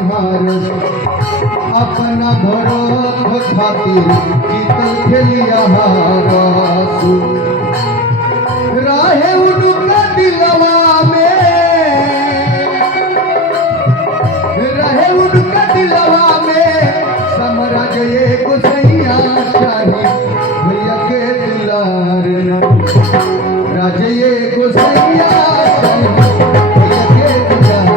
संहारस अपना घरो खातिर जीतल खेलिया हारसु रहे उनका दिलवा में रहे उनका दिलवा में साम्राज्य एगो सैया चाही भैया के दुलार राजे एगो सैया चाही भैया के दुलार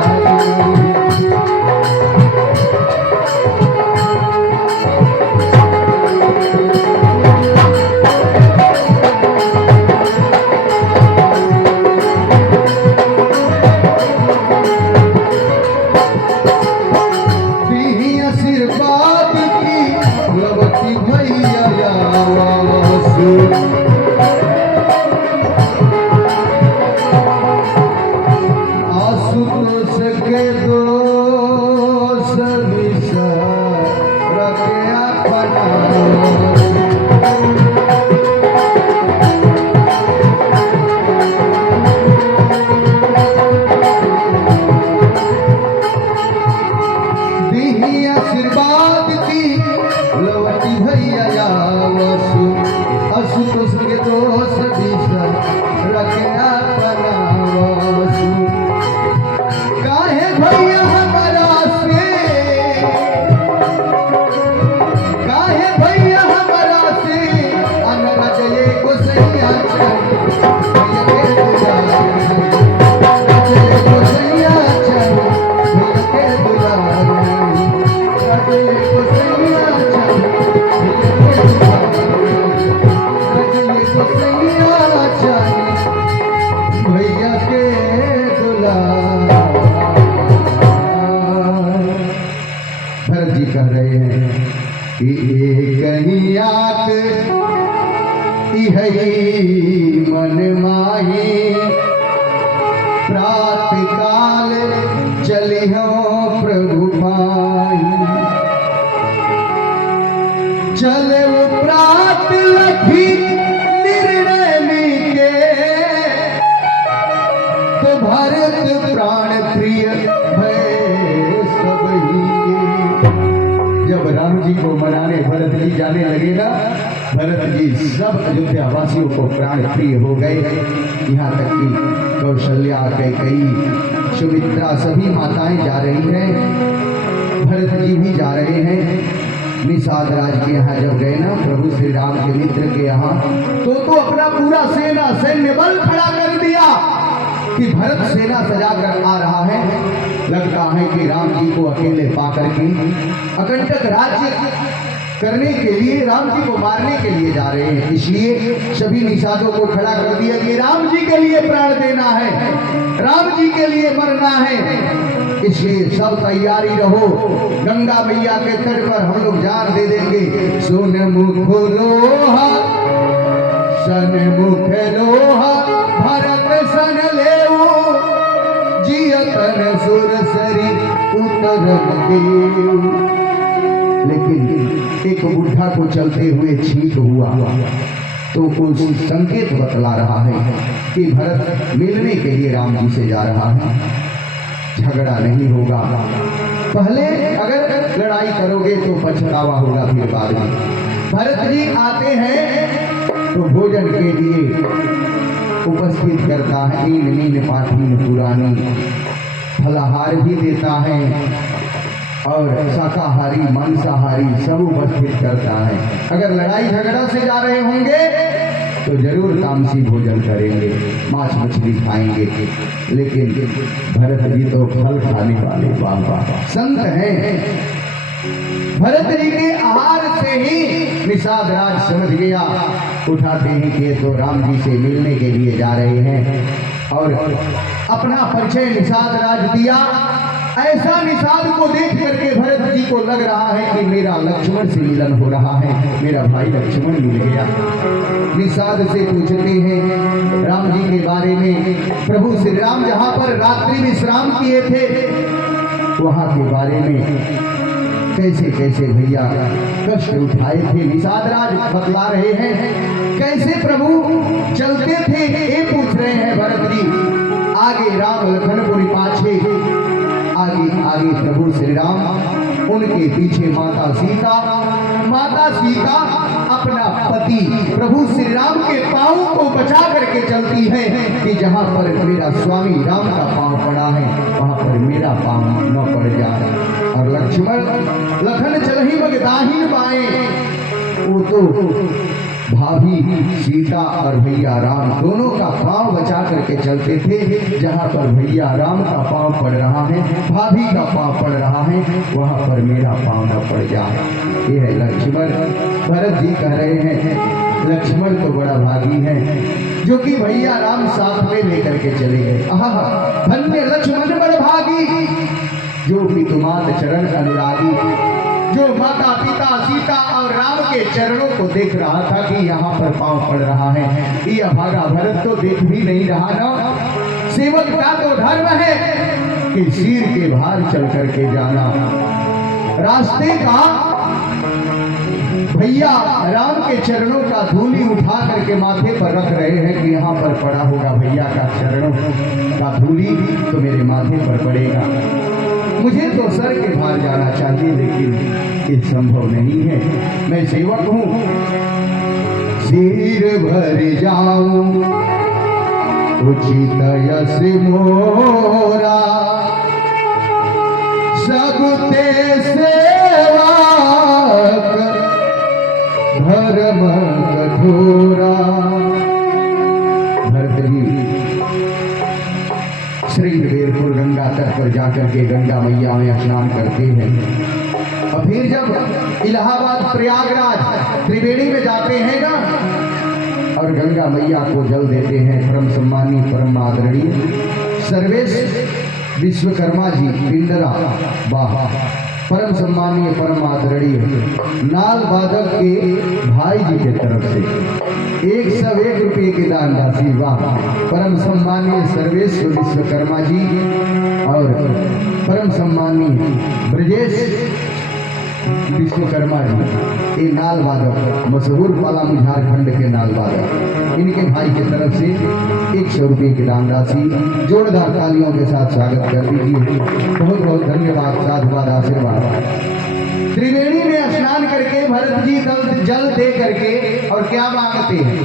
आशीर्वाद की लवती भैया आशुतोष के दोष रखे अपना आशीर्वाद की लवती भैया वसु आशुतोष के दोष रखे अपना वसु काहे भैया हमारा से काहे भैया हमारा से अनरज एगो सैया भैया के दुलार एगो सैया भैया के दुलार भैया के दुलार भरत जी कह रहे हैं कि कनियात मन माही प्रात काल चली हो प्रभु पाई चले वो प्रात लखी निर्णय के तो भरत प्राण प्रिय भय सब ही के। जब राम जी को मनाने भरत जी जाने लगे ना भरत जी सब अयोध्या वासियों को प्राण प्रिय हो गए। यहाँ तक कि कौशल्या कैकेयी सुमित्रा सभी माताएं जा रही हैं, भरत जी भी जा रहे हैं। निषाद राज के यहाँ जब गए ना प्रभु श्री राम के मित्र के यहाँ तो अपना पूरा सेना सैन्य बल खड़ा कर दिया कि भरत सेना सजा कर आ रहा है। लगता है कि राम जी को अकेले पाकर के अकंटक राज्य करने के लिए राम जी को मारने के लिए जा रहे हैं। इसलिए सभी निषादों को खड़ा कर दिया कि राम जी के लिए प्राण देना है, राम जी के लिए मरना है। इसलिए सब तैयारी रहो, गंगा मैया के तट पर हम लोग जान दे देंगे। सुन मुख लोहा सन मुख लोहा भरत सन लेऊ जियतन सुरसरी उतरन देऊ। लेकिन एक बुढ़ा को चलते हुए छींक हुआ तो उस संकेत बतला रहा है कि भरत मिलने के लिए राम जी से जा रहा है। झगड़ा नहीं होगा, पहले अगर लड़ाई करोगे तो पछतावा होगा फिर बाद में। भरत जी आते हैं तो भोजन के लिए उपस्थित करता है, नीन नीन पाठीन पुरानी फलाहार भी देता है और शाकाहारी मांसाहारी सब उपस्थित करता है। अगर लड़ाई झगड़ा से जा रहे होंगे तो जरूर तामसी भोजन करेंगे, मांस मछली खाएंगे। लेकिन भरत जी तो फल खाने वाले बाबा संत हैं। भरत जी के आहार से ही निषाद राज समझ गया, उठाते हैं कि तो राम जी से मिलने के लिए जा रहे हैं और अपना परिचय निषाद राज दिया। ऐसा निषाद को देख करके भरत जी को लग रहा है कि मेरा लक्ष्मण से मिलन हो रहा है, मेरा भाई लक्ष्मण मिल गया। निषाद से पूछते हैं राम जी के बारे में, प्रभु श्री राम जहाँ पर रात्रि विश्राम किए थे वहाँ के बारे में कैसे कैसे भैया कष्ट उठाए थे। निषाद राज बतला रहे हैं कैसे प्रभु चलते थे, ये पूछ रहे हैं भरत जी। आगे राम लखनपुरी पाछे आगे आगे प्रभु श्री राम, उनके पीछे माता सीता। माता सीता अपना पति प्रभु श्री राम के पांव को बचा करके चलती है कि जहां पर मेरा स्वामी राम का पांव पड़ा है वहां पर मेरा पांव न पड़ जाए। और लक्ष्मण लखन चलहि मग दाहिन बाएं, वो तो भाभी सीता और भैया राम दोनों का पांव बचा करके चलते थे। जहां पर भैया राम का पांव पड़ रहा है, भाभी का पांव पड़ रहा है, वहां पर मेरा पांव न पड़ जाए। ये है लक्ष्मण। भरत जी कह रहे हैं लक्ष्मण तो बड़ा भागी है जो कि भैया राम साथ में लेकर के चले गए। आहा, धन्य लक्ष्मण बड़ भागी जो पितुमात चरण अनुरागी, जो माता पिता सीता और राम के चरणों को देख रहा था कि यहाँ पर पांव पड़ रहा है। ये अभागा भरत तो देख भी नहीं रहा ना। सेवक का तो धर्म है कि सिर के भार चल करके जाना। रास्ते का भैया राम के चरणों का धूली उठा करके माथे पर रख रहे हैं कि यहाँ पर पड़ा होगा भैया का चरणों का धूली तो मेरे माथे पर पड़ेगा। मुझे तो सर के भार जाना चाहिए लेकिन ये संभव नहीं है। मैं सेवक हूँ, सिर भर जाऊं उचित यश मोरा, सगुते सेवक धर्म कठोरा। श्रीवेरपुर गंगा तट पर जाकर के गंगा मैया में स्नान करते हैं और फिर जब इलाहाबाद प्रयागराज त्रिवेणी में जाते हैं ना और गंगा मैया को जल देते हैं, परम सम्मानी परम आदरणीय सर्वेश विश्वकर्मा जी पिंडरा वाह, परम सम्मानीय परम आदरणीय नाल वादक के भाई जी के तरफ से 101 रुपये की दान राशि वाह, परम सम्मानीय सर्वेश्वर विश्वकर्मा जी और परम सम्मानीय ब्रजेश विश्वकर्मा जी, ये नाल वादक मशहूर पलामू झारखंड के नाल वादक, इनके भाई की तरफ से 100 रुपये की दान राशि जोरदार तालियों के साथ स्वागत कर दीजिए। बहुत बहुत धन्यवाद, साधुवाद, आशीर्वाद। त्रिवेणी में स्नान करके भरत जी जल दे करके और क्या मांगते हैं,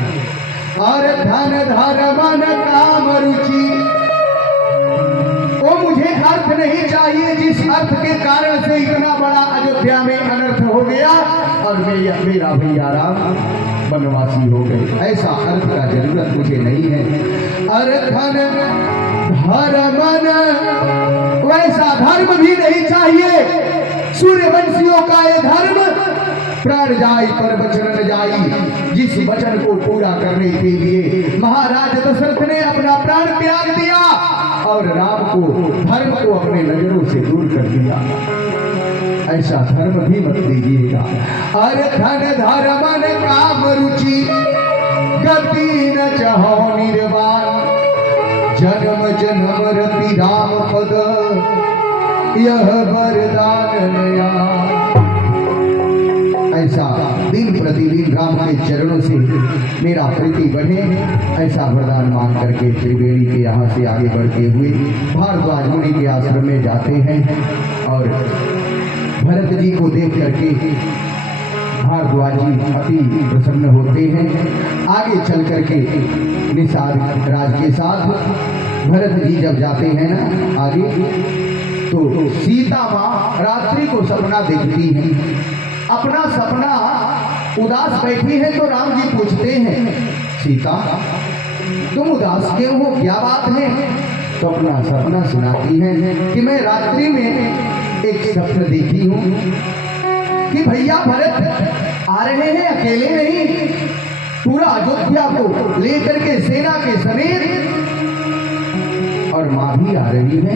और धन धर्म काम रुचि। वो मुझे अर्थ नहीं चाहिए जिस अर्थ के कारण से इतना बड़ा अयोध्या में अनर्थ हो गया और मेरा भैया राम वनवासी हो गए, ऐसा अर्थ का जरूरत मुझे नहीं है। अर्थ धर्म वैसा धर्म भी नहीं चाहिए। सूर्यवंशियों का ये धर्म प्राण जाई पर वचन न जाई, जिस वचन को पूरा करने के लिए महाराज दशरथ ने अपना प्राण त्याग दिया और राम को धर्म को अपने नजरों से दूर कर दिया, ऐसा धर्म भी मत दीजिएगा। अर्थ धर्म काम रुचि गति न चाहो निर्वाण, जन्म जन्म रति राम पद यह वरदान नया। ऐसा दिन प्रतिदिन राम के चरणों से मेरा प्रीति बढ़े, ऐसा वरदान मांग करके त्रिवेणी के यहाँ से आगे बढ़ते हुए भारद्वाज मुनि के आश्रम में जाते हैं और भरत जी को देख करके भारद्वाज जी अति प्रसन्न होते हैं। आगे चल करके निषाद राज के साथ भरत जी जब जाते हैं ना आगे, तो सीता माँ रात्रि को सपना देखती हैं। अपना सपना उदास बैठी है तो राम जी पूछते हैं, सीता तुम उदास क्यों हो, क्या बात है? तो अपना सपना सुनाती है कि मैं रात्रि में एक सपना देखी हूँ कि भैया भरत आ रहे हैं, अकेले नहीं, पूरा अयोध्या को लेकर के सेना के समेत, और माँ भी आ रही है।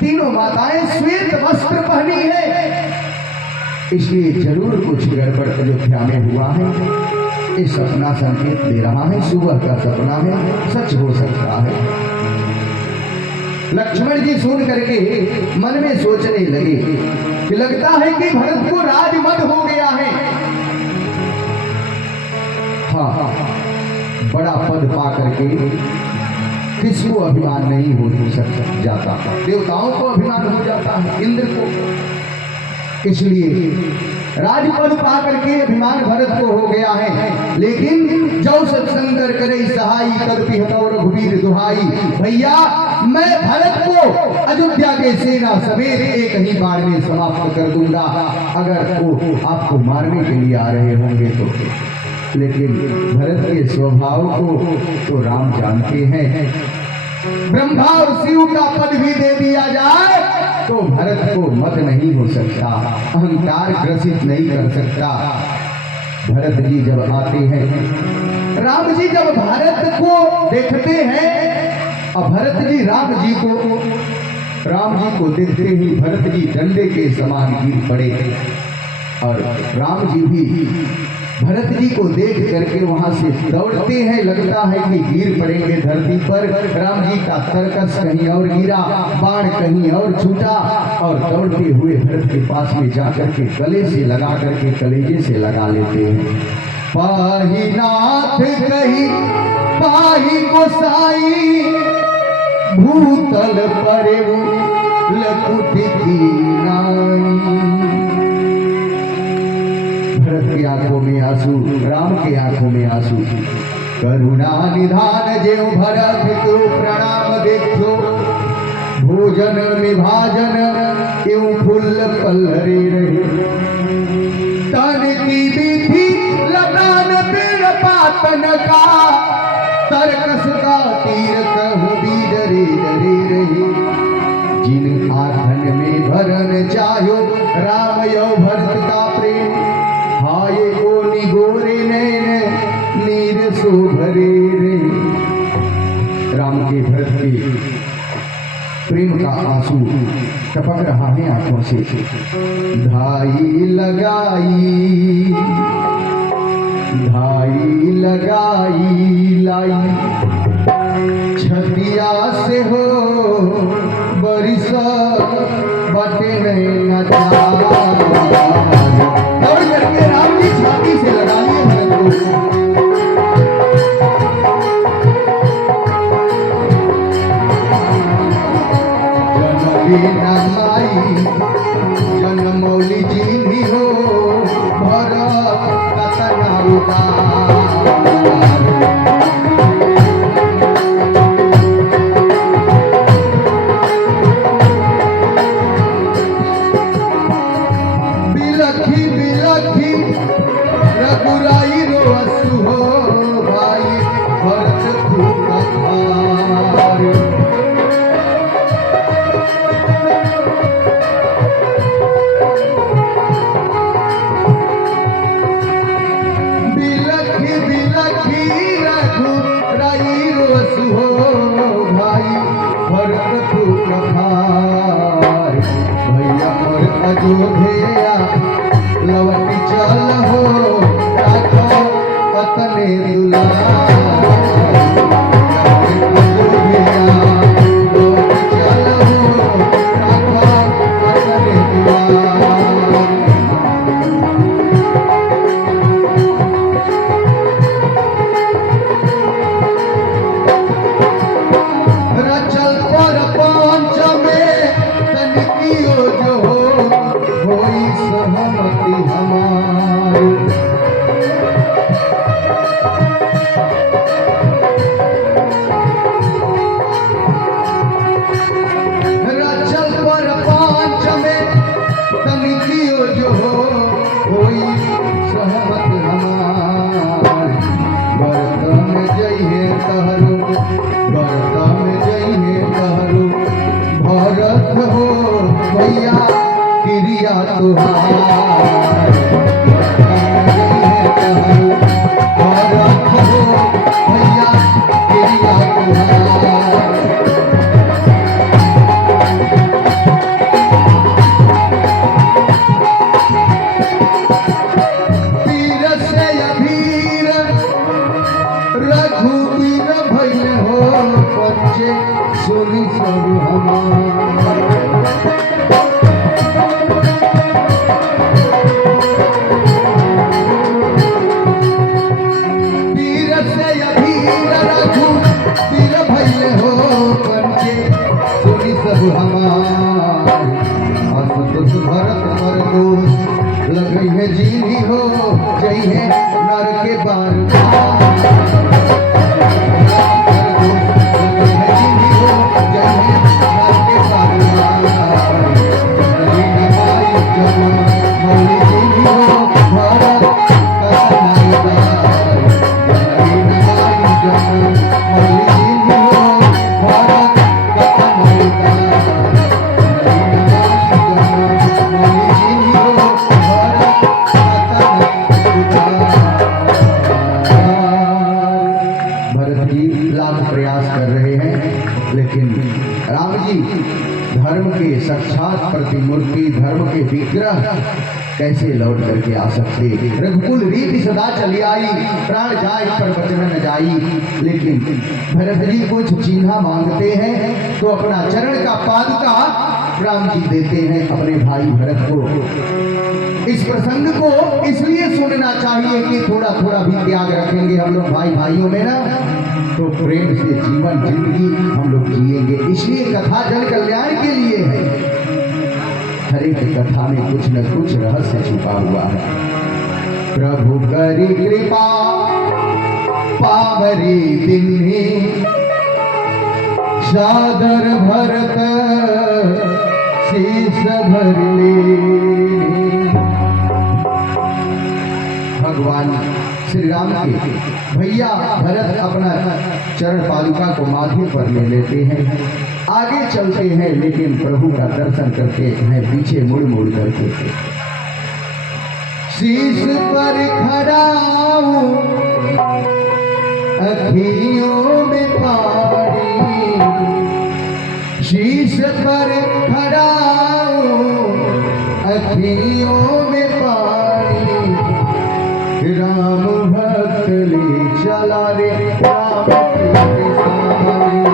तीनों माताएं श्वेत वस्त्र पहनी है, इसलिए जरूर कुछ गड़बड़ अयोध्या में हुआ है। ये सपना संकेत दे रहा है, सुबह का सपना है, सच हो सकता है। लक्ष्मण जी सुन करके मन में सोचने लगे कि लगता है कि भरत को राजमद हो गया है। हाँ, बड़ा पद पा करके किसको अभिमान नहीं हो जाता? देवताओं को अभिमान हो जाता है, इंद्र को। इसलिए राजपद पा करके अभिमान भरत को हो गया है। लेकिन जो सत्संगर करे सहाई तदपि हतौ रघुवीर दुहाई। भैया मैं भरत को अयोध्या के सेना समेत एक ही बार में समाप्त कर दूंगा, अगर वो आपको मारने के लिए आ रहे होंगे तो। लेकिन भरत के स्वभाव को तो राम जानते हैं। ब्रह्मा और शिव का पद भी दे दिया जाए तो भरत को मत नहीं हो सकता, अहंकार ग्रसित नहीं कर सकता। भरत जी जब आते हैं, राम जी जब भरत को देखते हैं, और भरत जी राम जी को देखते ही भरत जी डंडे के समान गिर पड़े। और राम जी भी भरत जी को देख करके वहां से दौड़ते हैं, लगता है कि गिर पड़ेंगे धरती पर। राम जी का तरकस कहीं और गिरा, बाण कहीं और छूटा, और दौड़ते हुए भरत के पास में जाकर के गले से लगा करके कलेजे से लगा लेते हैं। पाही नाथ कही पाही गोसाई, भूतल परे लकुट की नाई। भरत की आंखों में आंसू, राम की आंखों में आंसू। करुणा निधान जेऊ भरत को प्रणाम देखो, भोजन विभाजन एवं फूल पल्लरे रहे। तन की विधि लतान पेड़ पातन का, तरकस का तीर कहूँ भी डरे डरे रहे। जिन आखन में भरन चाहो राम यो भरत का प्रेम, हाये गोनी गोरे नैन नीर सो भरे रे। राम के भरत के प्रेम का आंसू टपक रहा है आंखों से। धाई लगाई लाई, छतिया से हो बरिस बटे नहीं करके राम जी छाती से लगा लिए भरत को। जनमौली जी भी हो भरत कतना उतार। बिलखी बिलखी रघुराई रोअसु हो भाई भरत खूब आभार। बिलखी बिलखी रघुराई रोअसु हो भाई भरत खूब आभार। भैया और अयोध्या लवटी चल हो राखो पतने दुलार। अयोध्या लवटी चल हो राखो पतने दुलार। रचल पर पांच में तनिकियो जो होई सहमति हमार। रचल पर पांच में तनिकियो जो होई सहमति हमार। भरत में जइहे तहरू, भरत में जइहे तहरू, भरत हो भैया क्रिया तुहार। भरत हो भैया क्रिया तुहार। वीर से अधीर रघुवीर भइल हो पंचे सुनी सब हमार। लगी है जीनी हो जई है नर के बार प्रयास कर रहे हैं, लेकिन राम जी धर्म के साक्षात प्रतिमूर्ति, धर्म के विग्रह कैसे लौट करके आ सकते। रघुकुल रीति सदा चली आई, प्राण जाए पर बचन न जाई। लेकिन भरत जी कुछ चिन्ह मांगते हैं तो अपना चरण का पादुका राम जी देते हैं अपने भाई भरत को। इस प्रसंग को इसलिए सुनना चाहिए कि थोड़ा थोड़ा भी त्याग रखेंगे हम लोग भाई भाइयों में ना, तो प्रेम से जीवन जिंदगी हम लोग जिएंगे। इसलिए कथा जन कल्याण के लिए है। हर एक कथा में कुछ न कुछ रहस्य छुपा हुआ है। प्रभु करी कृपा पावरी दिन्ही, सादर भरत शीस भर ले। भगवान श्री राम के भैया भरत अपना चरण पादुका को माथे पर ले लेते हैं, आगे चलते हैं, लेकिन प्रभु का दर्शन करते हैं पीछे मुड़ मुड़ करके। शीश पर खड़ा हूं अखियों में पानी, शीश पर खड़ा हूं अखियों में पानी। राम भक्त ले चला रे राम के सामने।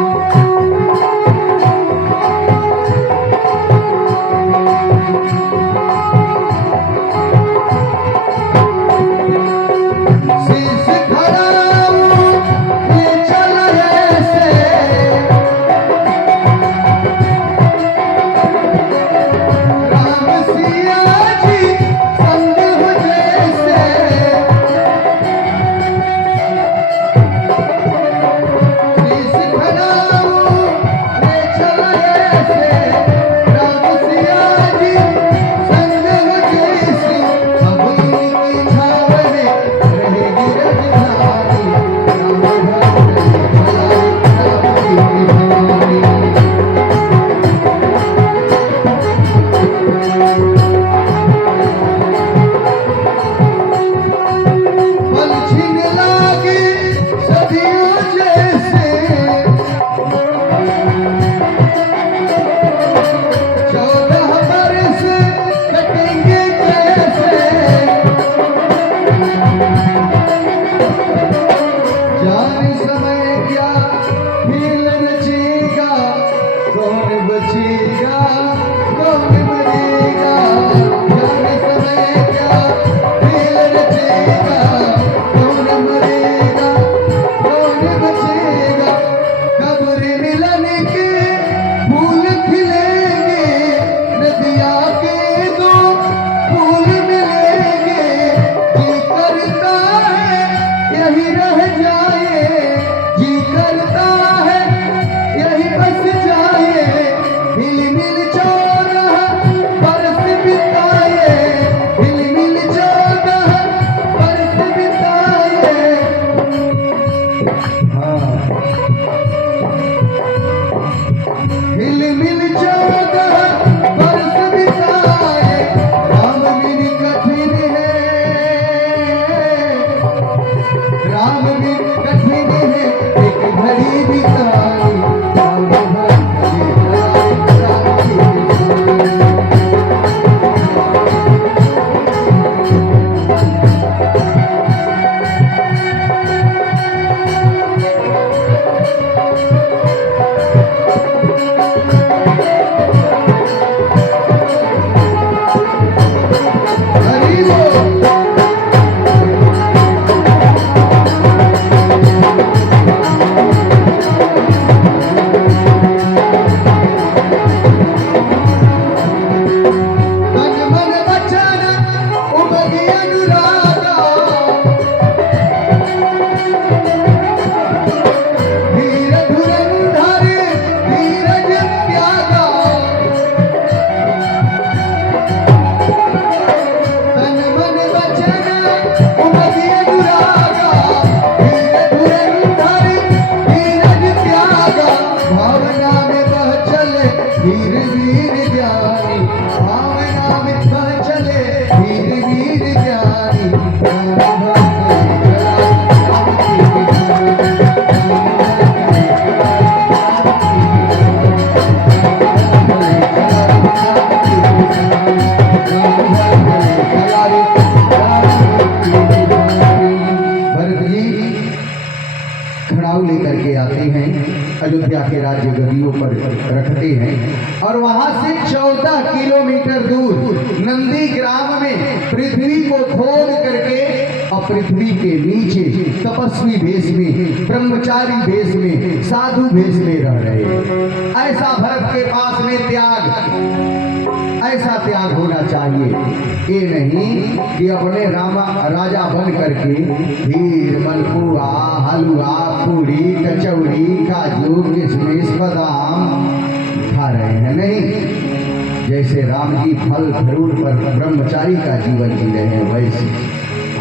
भरत जी खड़ाऊ लेकर के आते हैं, अयोध्या के राज्य गदियों पर रखते हैं और वहां से 14 किलोमीटर दूर नंदी ग्राम में पृथ्वी को खोद करके और पृथ्वी के नीचे तपस्वी भेष में, ब्रह्मचारी भेष में, साधु भेष में रह रहे हैं। ऐसा भरत के पास में त्याग, ऐसा त्याग होना चाहिए। ये नहीं कि अपने राजा बन करके खीर, मलपुआ, हलवा, पूड़ी, कचौड़ी, काजू, किशमिश, बादाम खा रहे हैं। नहीं, जैसे राम जी फल फ्रूट पर ब्रह्मचारी का जीवन जी रहे हैं,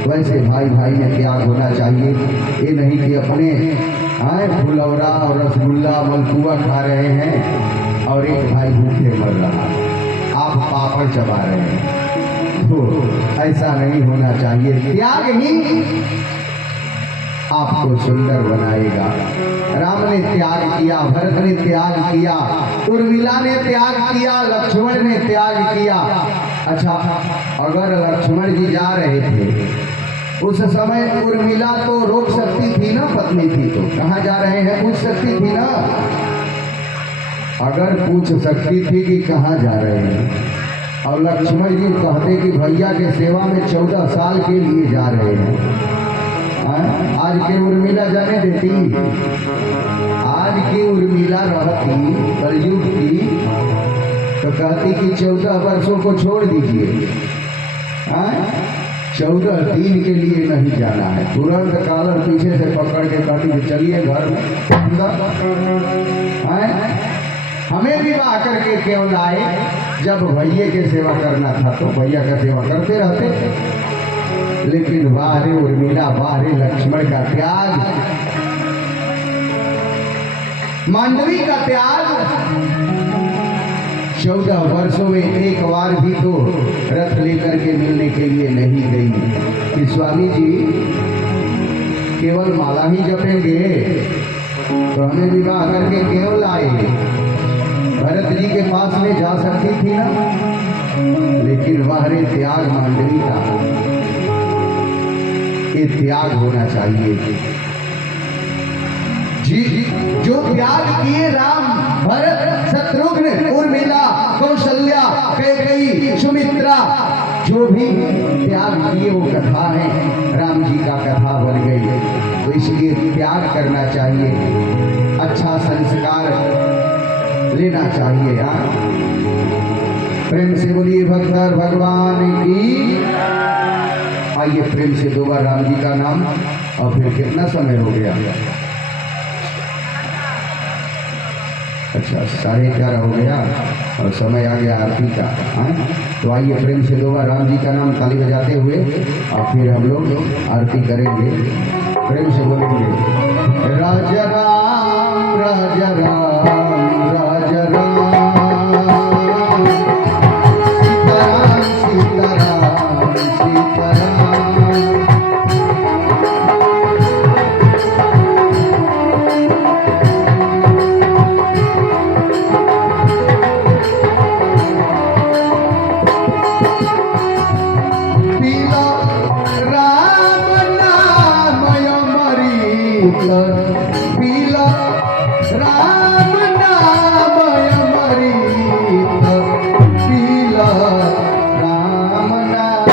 वैसे भाई भाई में त्याग होना चाहिए। ये नहीं कि अपने फुलौरा और रसगुल्ला, मलपुआ खा रहे हैं और एक भाई भूखे मर रहा है, आप पापड़ चबा रहे हैं। तो ऐसा नहीं होना चाहिए। त्याग ही आपको सुंदर बनाएगा। राम ने त्याग किया, भरत ने त्याग किया, उर्मिला ने त्याग किया, लक्ष्मण ने त्याग किया। अच्छा, अगर लक्ष्मण जी जा रहे थे उस समय उर्मिला तो रोक सकती थी ना, पत्नी थी तो कहाँ जा रहे हैं पूछ सकती थी ना। अगर पूछ सकती थी कि कहाँ जा रहे हैं और लक्ष्मण जी कहते कि भैया के सेवा में 14 साल के लिए जा रहे हैं, आज के उर्मिला जाने देती? आज की उर्मिला रहती कलयुग की तो कहती कि 14 वर्षों को छोड़ दीजिए, 14 दिन के लिए नहीं जाना है। तुरंत कॉलर पीछे से पकड़ के कहती कि चलिए घर में। हमें विवाह करके क्यों लाए? जब भैया की सेवा करना था तो भैया का सेवा करते रहते। लेकिन वारे उर्मिला, वारे लक्ष्मण का त्याग, मांडवी का त्याग। 14 वर्षों में एक बार भी तो रथ लेकर के मिलने के लिए नहीं गई कि स्वामी जी केवल माला ही जपेंगे तो हमें विवाह करके क्यों लाए? भरत जी के पास में जा सकती थी ना। लेकिन वाहरे त्याग मांडवी का, ये त्याग होना चाहिए जी। जो त्याग किए राम, भरत, शत्रुघ्न, उर्मिला, कौशल्या, कैकेयी, सुमित्रा, जो भी त्याग किए वो कथा है, राम जी का कथा बन गई। तो इसलिए त्याग करना चाहिए, अच्छा संस्कार लेना चाहिए। प्रेम से बोलिए भक्तर भगवान की। आइए प्रेम से 2 बार राम जी का नाम। और फिर कितना समय हो गया? अच्छा, 11:30 हो गया और समय आ गया आरती का। तो आइए प्रेम से 2 बार राम जी का नाम ताली बजाते हुए और फिर हम लोग आरती करेंगे। प्रेम से बोलेंगे राजा राम, राजा राम, राजा राम, सीताराम, सीताराम, सीताराम। पीला राम नाम अमृत, पीला राम नाम नाम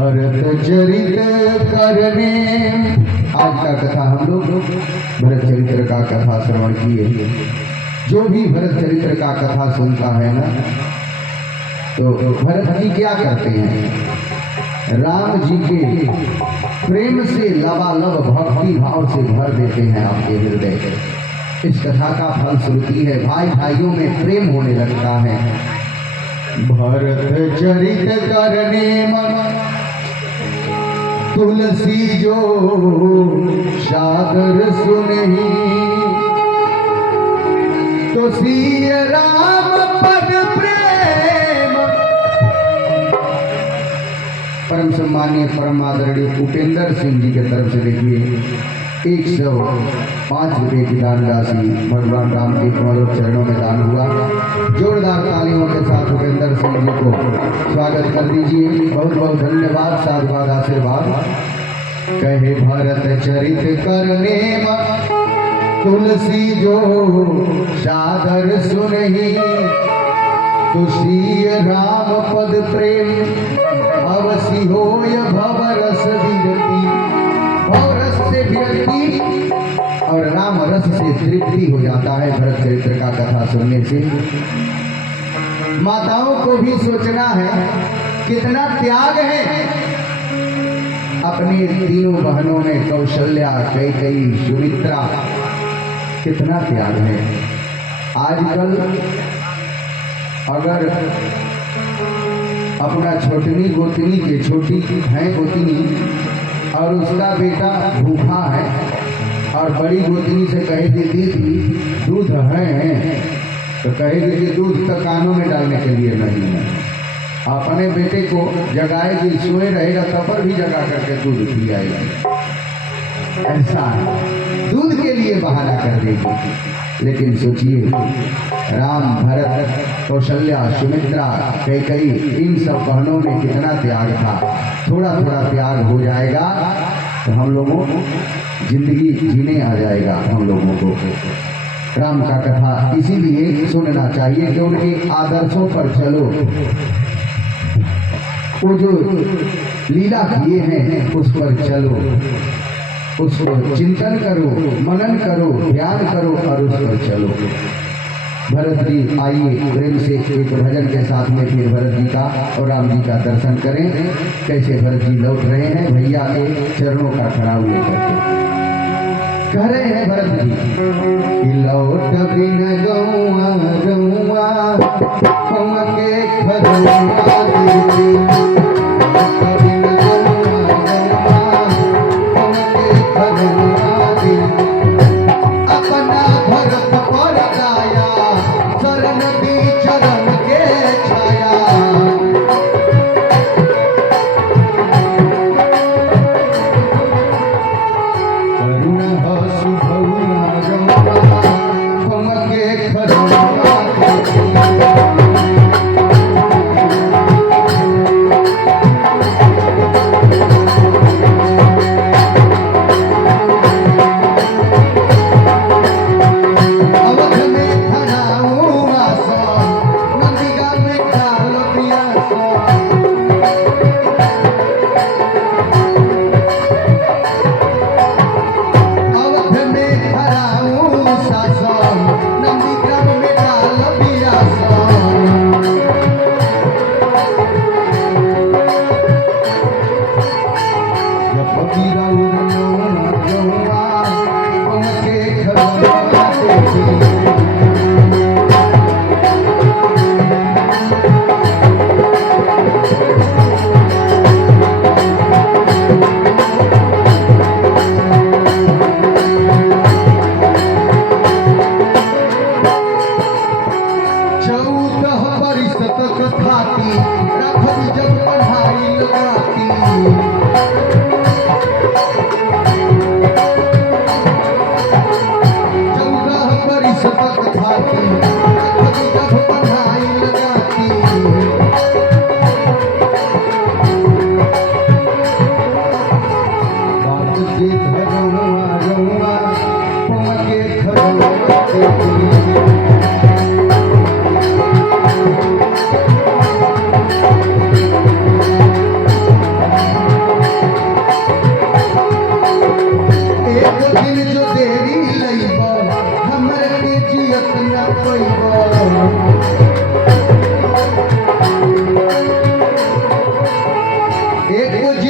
भरत चरित करने, आज का कथा हम लोग भरत चरित्र का कथा श्रवण किए। जो भी भरत चरित्र का कथा सुनता है ना, तो भरत जी क्या करते हैं, राम जी के प्रेम से लबालब भक्ति भाव से भर देते हैं आपके हृदय। इस कथा का फलश्रुति है भाई भाइयों में प्रेम होने लगता है। भरत चरित करने मन तुलसी जो सादर सुनहि, तो सिय राम पद प्रेम। परम सम्मानीय परम आदरणीय उपेंद्र सिंह जी की तरफ से देखिए 105 रुपये की दान राशि भगवान राम के कमल चरणों में दान हुआ। जोरदार तालियों के साथ उपेंद्र सिंह जी को स्वागत कर दीजिए। बहुत बहुत धन्यवाद, साधुवाद, आशीर्वाद। कहे भरत चरित करने तुलसी जो सादर सुनहि, तुसी राम पद प्रेम अवसी होय भवरस विरति। भवरस से विरक्ति और राम रस से तृप्ति हो जाता है भरत चरित्र का कथा सुनने से। माताओं को भी सोचना है कितना त्याग है। अपनी तीनों बहनों में कौशल्या, कैकेयी, सुमित्रा, कितना त्याग है। आजकल अगर अपना छोटनी गोतनी के, छोटी है गोतनी और उसका बेटा भूखा है और बड़ी गोतनी से कहेगी दीदी दूध है, तो कहेगी कि दूध तो कानों में डालने के लिए नहीं है। अपने बेटे को जगाएगी, सोए रहेगा तब पर भी जगा करके दूध पिलाएगी। ऐसा दूध के लिए बहाना कर देगी। लेकिन सोचिए, राम, भरत, कौशल्या, सुमित्रा, कैकेयी, इन सब बहनों में कितना त्याग था। थोड़ा थोड़ा त्याग हो जाएगा तो हम लोगों जिंदगी जीने आ जाएगा हम लोगों को। राम का कथा इसीलिए सुनना चाहिए कि उनके आदर्शों पर चलो। वो जो लीला किए हैं उस पर चलो, उसको चिंतन करो, मनन करो, ध्यान करो और उस पर चलो। भरत जी आइए प्रेम से एक भजन के साथ में फिर भरत जी का और राम जी का दर्शन करें। कैसे भरत जी लौट रहे हैं भैया के चरणों का खड़ाव लेकर के। कह रहे हैं भरत जी कि लौट बिन गौआ गौआ हम के खरवा दीजिए।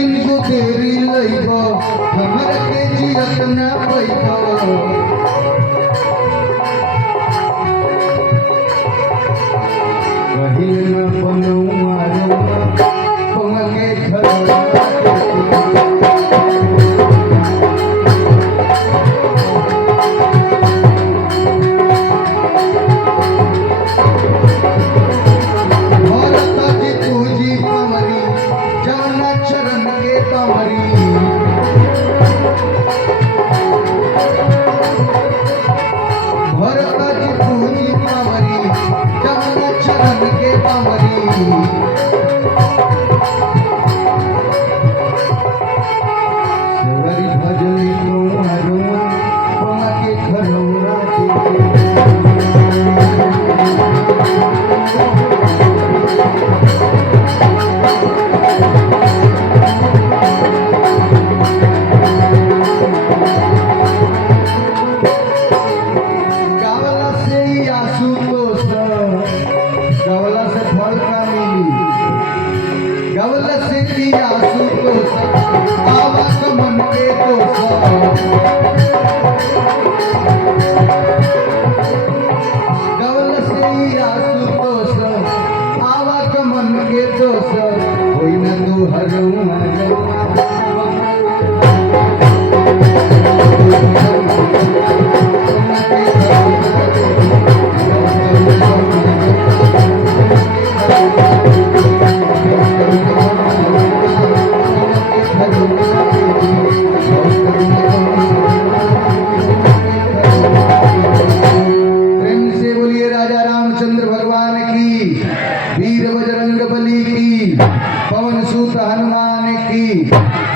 जिनको तेरी लइब हमर के जियत न पैब कहीं न बनौआ रउआ के घरवा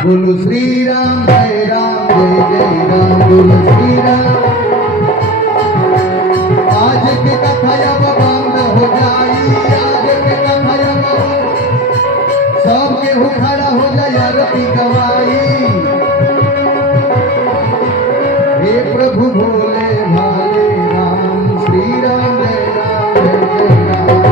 बोलो श्री राम जय राम बोलो श्री राम। आज के कथा अब बंद हो जाई, आज के कथा अब सब केहू खड़ा हो जाए आरती गवाई। हे प्रभु भोले भाले राम श्री राम जय राम।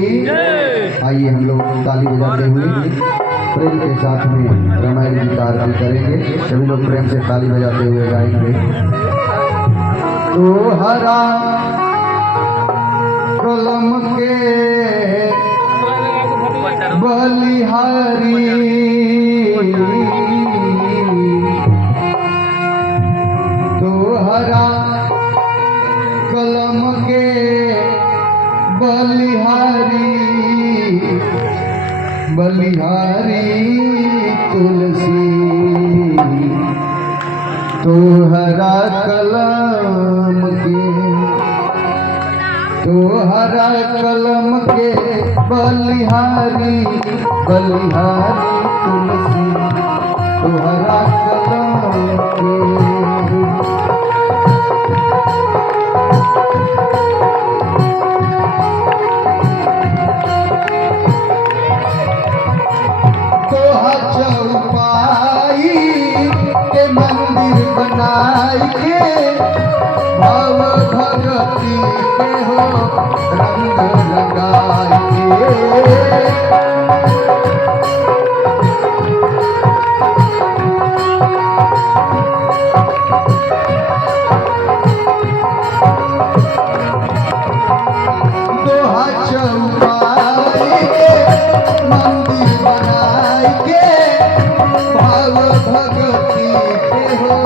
आइए हम लोग ताली बजाते हुए प्रेम के साथ में रामायण जी का आरती करेंगे। सभी लोग प्रेम से ताली बजाते हुए गाएंगे। तो हरा कलम के बलिहारी तो हरा कलम के बलिहारी बलिहारी तुलसी तोहरा कलम के तोहरा कलम के बलिहारी बलिहारी तुलसी तोहरा कलम के चौपाई के मंदिर बनाई के भाव भगती के हो रंग लगाई दोहा चौपाई के मंदिर बनाई के भाव भगती के हो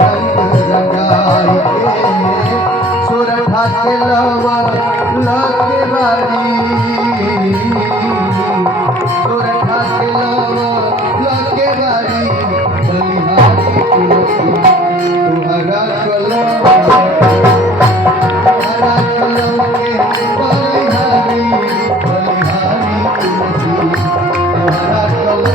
रंग रंगाई के सोरठा के लवा लगे बारी सोरठा के लवा लगे बारी बलिहारी तुलसी तुहरा कलम तुहरा कलम के बलिहारी बलिहारी तुलसी तुहरा कलम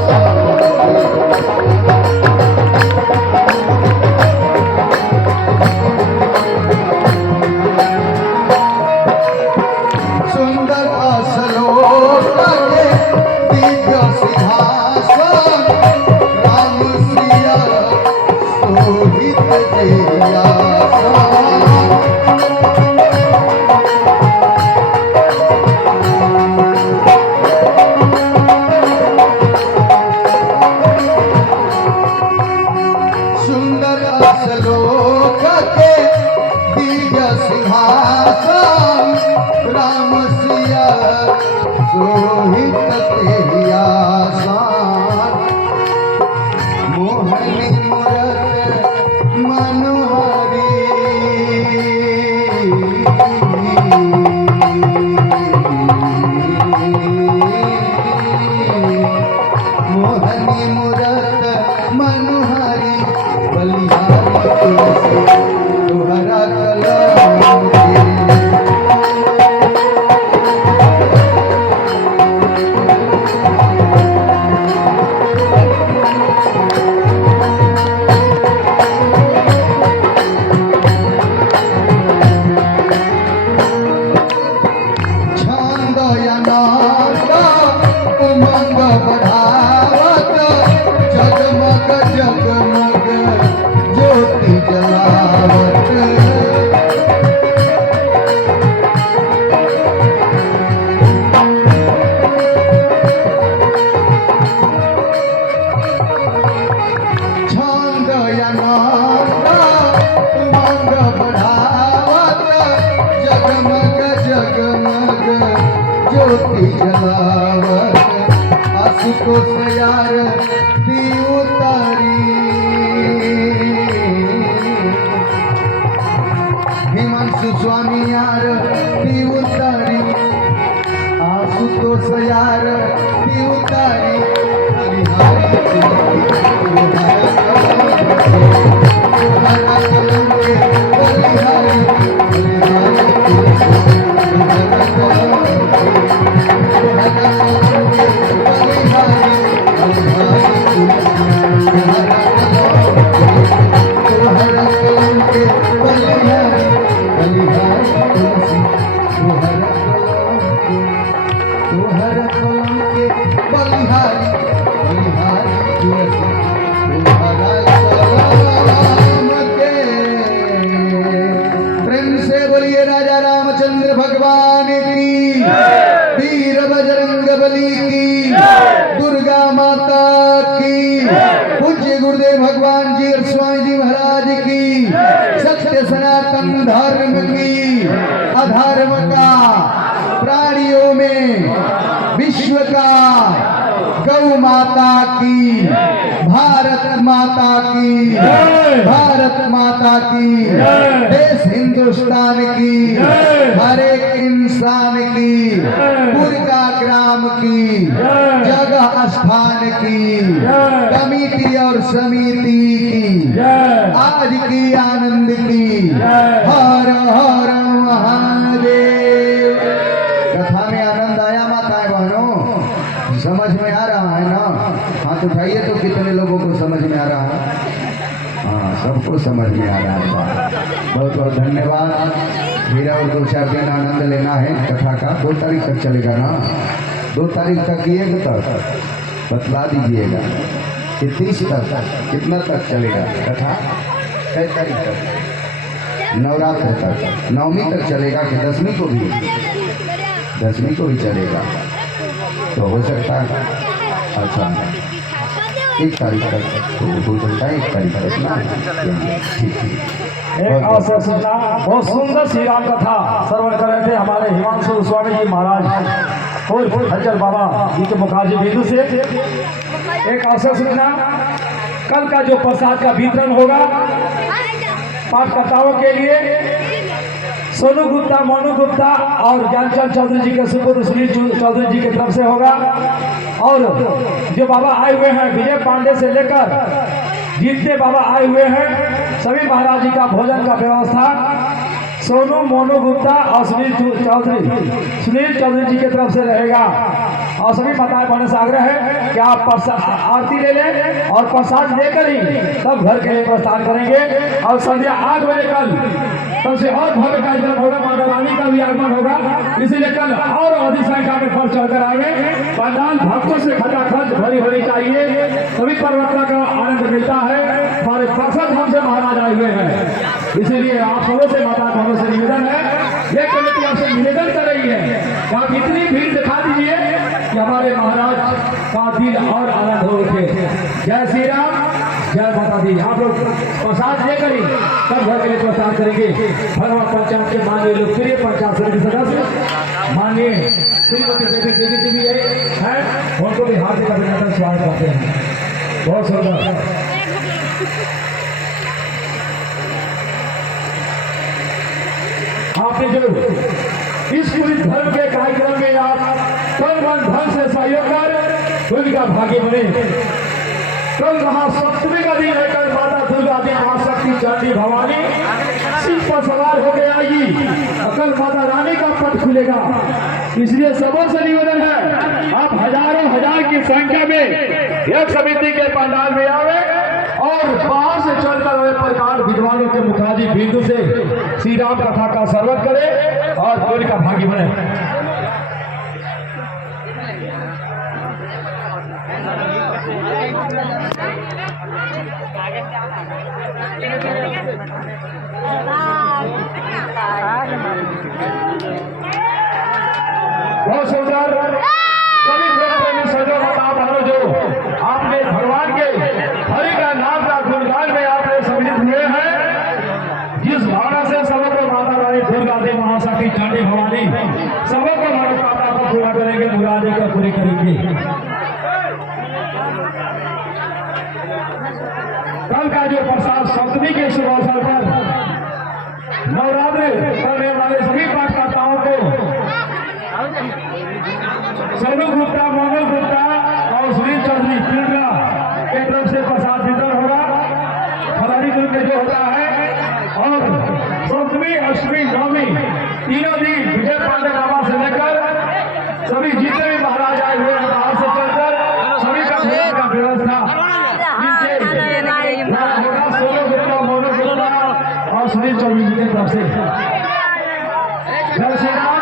सुंदर असलोक के दिव्य सिंहासन राम सिया शोभित जयासन सुंदर असलोक के दिव्य सिंहासन राम सिया शोभित तेयासन मोहनी मूरत मनोहरी मोहनी मूरत मनोहरी बलिहारी तुलसी तुहरा कलम के छंद अनंत उमंग बढ़ावत जगमग जगमग ज्योति जलावत छंद अनंत उमंग बढ़ावत जगमग जगमग ज्योति जलावत आशुतोष यार दी उतारी हिमांशु स्वामी यार दी उतारी आशुतोष यार दी उतारी बलिहारी तुहरा कलम के बलिहारी बलिहारी तुलसी तुहरा कलम के तुहरा कलम के बलिहारी बलिहारी तुलसी तुहरा कलम के बलिहारी बलिहारी तुलसी तुहरा कलम के बलिहारी बलिहारी तुलसी तुहरा कलम के। प्रेम से बोलिए राजा रामचंद्र भगवान की वीर बजरंग बली की दुर्गा माता की पूज्य गुरुदेव भगवान जी और स्वामी जी महाराज की सत्य सनातन धर्म की अधर्म का प्राणियों में विश्व का गौ माता की भारत माता की भारत माता की देश हिंदुस्तान की हर एक इंसान की पुरका ग्राम की जगह स्थान की कमेटी और समिति की आज की आनंद की हर हर महादेव। कथा में आनंद आया माताएं बहनों, समझ में आ रहा है ना? हाथ उठाइए तो कितने लोगों को समझ में आ रहा है? हाँ, सबको समझ में आ रहा है। बहुत बहुत धन्यवाद। मेरा और 2-4 दिन आनंद लेना है कथा का। 2 तारीख तक चलेगा ना? 2 तारीख तक ये तक बतला दीजिएगा कि 30 तक कितना तक चलेगा कथा? कई तारीख तक? नवरात्र तक, 9वीं तक चलेगा कि 10वीं को भी? 10वीं को भी चलेगा तो हो सकता है। अच्छा, 1 तारीख तक तो हो सकता है। 1 तारीख तक ना? ठीक ठीक। एक अवसर सुनना, बहुत सुंदर श्री राम कथा श्रवण कर रहे थे हमारे हिमांशु स्वामी जी महाराज। और हजर बाबा जी के मुखाजी बिंदु से एक अवसर सूचना, कल का जो प्रसाद का वितरण होगा पाठकर्ताओं के लिए सोनू गुप्ता, मोनू गुप्ता और ज्ञानचंद चौधरी जी के सुपुत्र सुनील चौधरी जी की तरफ से होगा। और जो बाबा आए हुए हैं विजय पांडे से लेकर जितने बाबा आए हुए हैं सभी महाराज जी का भोजन का व्यवस्था सोनू, मोनू गुप्ता और सुनील चौधरी जी की तरफ से रहेगा। और सभी माताएं बहनों से आग्रह है कि आप आरती ले लें और प्रसाद लेकर ही तब घर के लिए प्रस्थान करेंगे। और संध्या 8 बजे कल से और भव्य कार्यक्रम होगा, माता रानी का भी आगमन होगा, इसीलिए कल और अधिक संख्या में फल चढ़कर आएंगे। पंडाल भक्तों से खचाखच भरी होनी चाहिए, सभी परिवर्तन का आनंद मिलता है। हमारे पार्षद हमसे महाराज आए हुए हैं, इसीलिए आप सबों से माता बहनों से निवेदन है, ये कमेटी आपसे निवेदन कर रही है कि आप इतनी भीड़ दिखा दीजिए कि हमारे महाराज का दिल और आनंद हो उठे। जय श्री राम, जय माता दी। आप लोग प्रसाद लेकर ही सब घर के लिए प्रसाद करेंगे। भगवान पंचायत के माननीय लोकप्रिय पंचायत समिति सदस्य माननीय श्रीमती देवी जी भी है, उनको भी हार्दिक अभिनंदन स्वागत करते हैं। बहुत सुंदर। आपने जो इस पूरी धर्म के कार्यक्रम में आप तन मन धन से सहयोग कर दुर्गा भागी बने। कल महासप्तमी का दिन है, कल माता दुर्गा की महाशक्ति चंडी भवानी सिंह पर सवार होकर आएगी, कल माता रानी का पट खुलेगा। इसलिए सबों से निवेदन है आप हजारों हजार की संख्या में एक समिति के पंडाल में आवे और बाहर से चलकर हुए प्रकार विद्वानों के मुखाजी बिंदु से श्री राम कथा का श्रवण करे और दुर्गा भागी बने। बहुत सुंदर। सभी प्रेमी सजो माता बहनों, जो आपने भगवान के हरि का नाम का गुणगान में आपने सम्मिलित हुए हैं, जिस भावना से सबों को माता रानी दुर्गा देवी महाशक्ति चंडी भवानी सबों को मनोकामना को पूरा करेंगे, मुरादें को पूरी करेंगे। कल का जो प्रसाद सप्तमी के शुभ अवसर पर नवरात्रि करने वाले सभी पाठकर्ताओं को सोनू गुप्ता, मोनू गुप्ता और सुनील चौधरी पिंडरा के तरफ से प्रसाद वितरण होगा। फलानी दिन में जो होता है और सप्तमी, अष्टमी, नवमी तीनों दिन विजय पांडे बाबा से लेकर सभी जितने भी महाराज आए हुए हैं बाहर से चलकर सभी का भोजन का व्यवस्था होगा। सोनू गुप्ता, मोनू गुप्ता और सुनील चौधरी जी की तरफ से। जय श्री राम,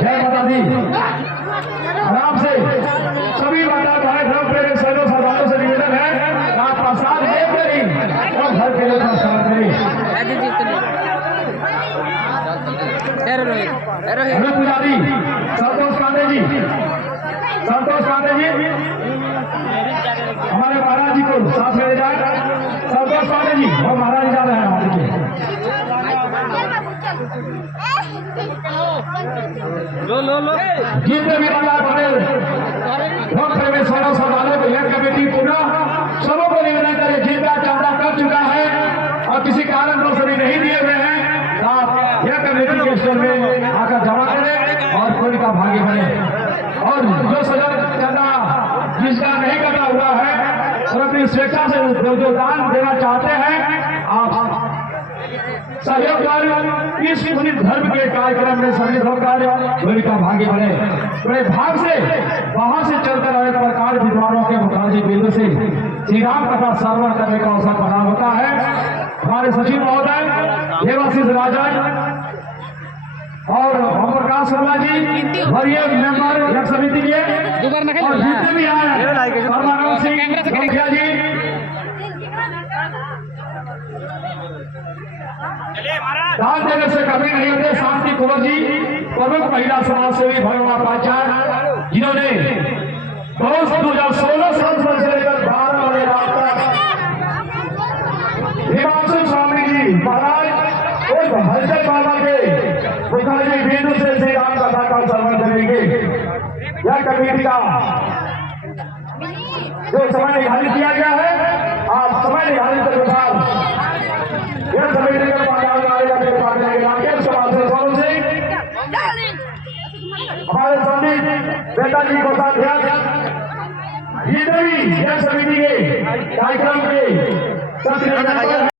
जय माता दी। आराम से सभी माता कार्यक्रम प्रेरक सैनिकों सरदारों से निवेदन है आप प्रसाद लेकर ही और घर के लिए प्रसाद करें। पुजारी संतोष कांडे जी, हमारे महाराज जी को साथ में ले जाए। संतोष कांडे जी और महाराज जा रहे हैं हमारे। जितने भी बने भक्त में सोना सवालों को यह कमेटी पूरा सबों को निवेदन करे, जितना चांदा कर चुका है और किसी कारण को सभी नहीं दिए हुए हैं, आप यह कमेटी के स्टोर में आकर जमा करें और कोई का भागी बने। और जो सदर चांदा जिसका नहीं कटा हुआ है और अपनी स्वेच्छा से जो दान देना चाहते हैं, आप सहयोग कर इस पूरी धर्म के कार्यक्रम में सम्मिलित होकर भूमिका भागी बने। बड़े भाग से बाहर से चलते रहे प्रकार विद्वानों के मुखाजी बिंदु से श्री राम कथा श्रवण करने का अवसर प्रदान होता है। हमारे सचिव महोदय देवाशीष राजन और ओम प्रकाश शर्मा जी वरीय मेंबर एक समिति के और जितने भी आए परमानंद सिंह मुखिया जी, दान देने से कभी नहीं होते। शांति कुंवर जी प्रमुख महिला समाज सेवी भगवान पंचायत, जिन्होंने 2016 साल से लेकर 12 बजे रात तक हिमांशु स्वामी जी महाराज और हरिजन बाबा के मुखाजी बिंदु से श्री राम कथा का श्रवण करेंगे। यह कमेटी का जो समय निर्धारित किया गया है, आप समय निर्धारित के अनुसार यह समिति का हमारे पंडित नेताजी कोषाध्यक्ष जितने भी यह समिति के कार्यक्रम के